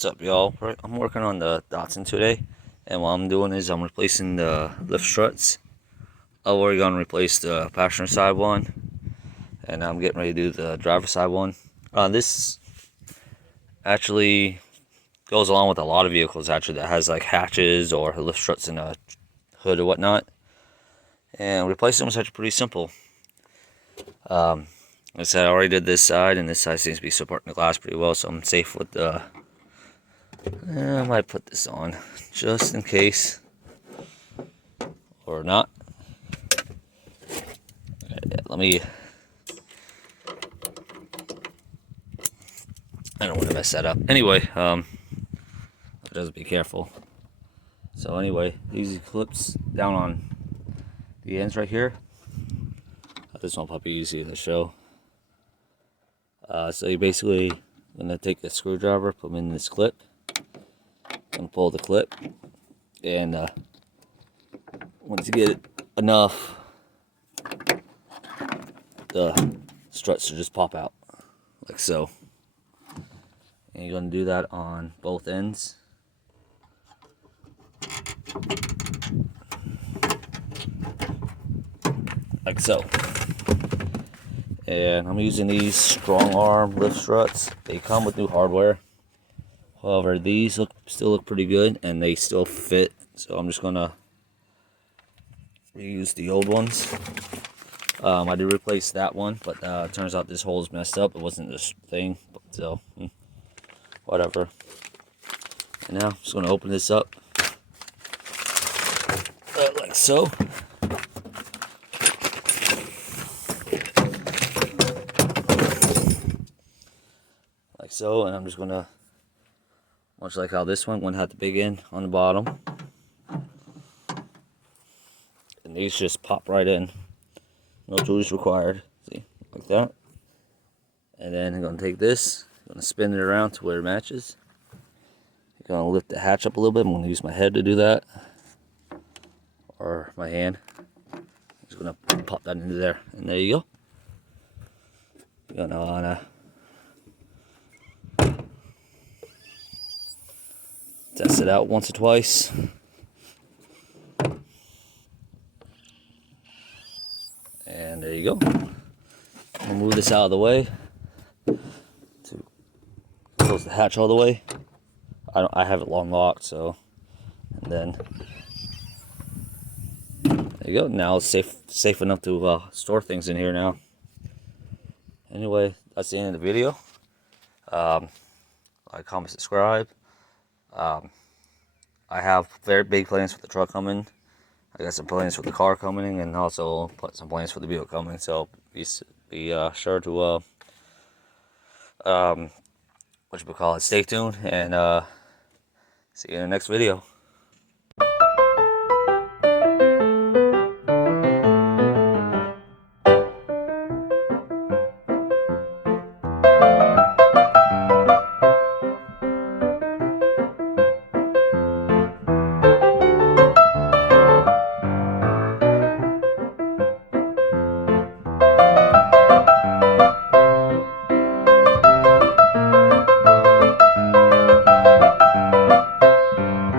What's up, y'all? I'm working on the Datsun today, and what I'm doing is I'm replacing the lift struts. I've already gone and replaced the passenger side one, and I'm getting ready to do the driver side one. This actually goes along with a lot of vehicles actually that has like hatches or lift struts in a hood or whatnot. And replacing them is actually pretty simple. Like I said, I already did this side, and this side seems to be supporting the glass pretty well, so I'm safe with the. I might put this on just in case, or not. Let me. I don't want to mess that up. Anyway, just be careful. So anyway, these clips down on the ends right here. This one probably easy to show. So you basically gonna take a screwdriver, put them in this clip, and pull the clip, and once you get it enough, the struts should just pop out like so. And you're going to do that on both ends. Like so. And I'm using these strong arm lift struts. They come with new hardware. However, these still look pretty good and they still fit. So I'm just going to reuse the old ones. I did replace that one, but it turns out this hole is messed up. It wasn't this thing, but so whatever. And now I'm just going to open this up like so. Like so, and I'm just going to, much like how this one had the big end on the bottom, and these just pop right in. No tools required. See, like that. And then I'm going to take this, I'm going to spin it around to where it matches. I'm going to lift the hatch up a little bit. I'm going to use my head to do that, or my hand. I'm just going to pop that into there, and there you go. You're going to want to test it out once or twice. And there you go. I'll move this out of the way to close the hatch all the way. I have it long locked, so, and then there you go. Now it's safe enough to store things in here now. Anyway, that's the end of the video. Like, comment, subscribe. I have very big plans for the truck coming. I got some plans for the car coming, and also some plans for the vehicle coming. So be sure to stay tuned, and see you in the next video.